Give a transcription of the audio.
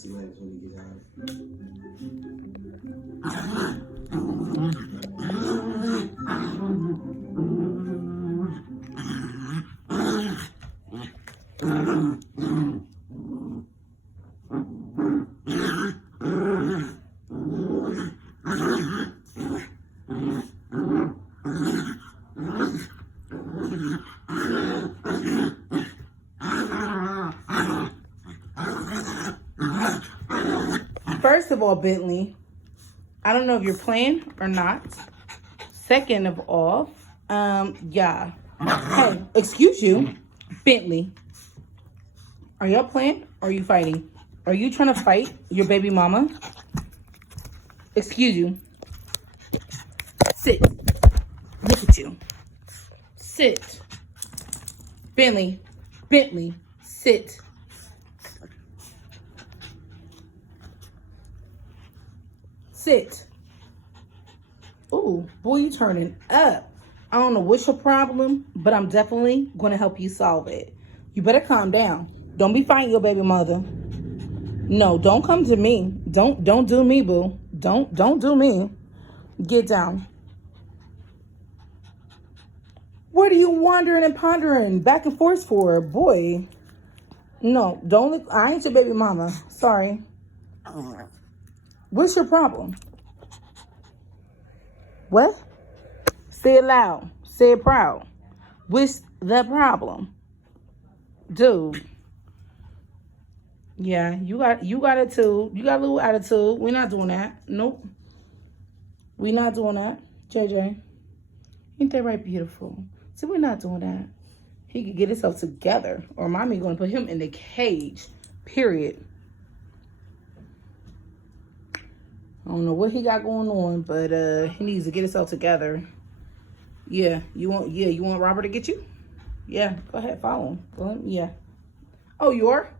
see like when you get out. First of all, Bentley, I don't know if you're playing or not. Second of all, yeah. Hey, excuse you, Bentley. Are y'all playing or are you fighting? Are you trying to fight your baby mama? Excuse you. Sit. Look at you. Sit. Bentley. Bentley. Sit. Sit. Ooh, boy, you turning up. I don't know what's your problem, but I'm definitely going to help you solve it. You better calm down. Don't be fighting your baby mother. No, don't come to me. Don't do me, boo. Don't do me. Get down. What are you wandering and pondering back and forth for, boy? No, don't look. I ain't your baby mama. Sorry. What's your problem? What? Say it loud. Say it proud. What's the problem? Dude. Yeah, you got attitude. You got a little attitude. We're not doing that. Nope. We're not doing that. JJ. Ain't that right, beautiful? So we're not doing that. He could get himself together, or mommy gonna put him in the cage. Period. I don't know what he got going on, but he needs to get himself together. Yeah, you want Robert to get you? Yeah, go ahead, follow him. Go ahead. Yeah. Oh, you are?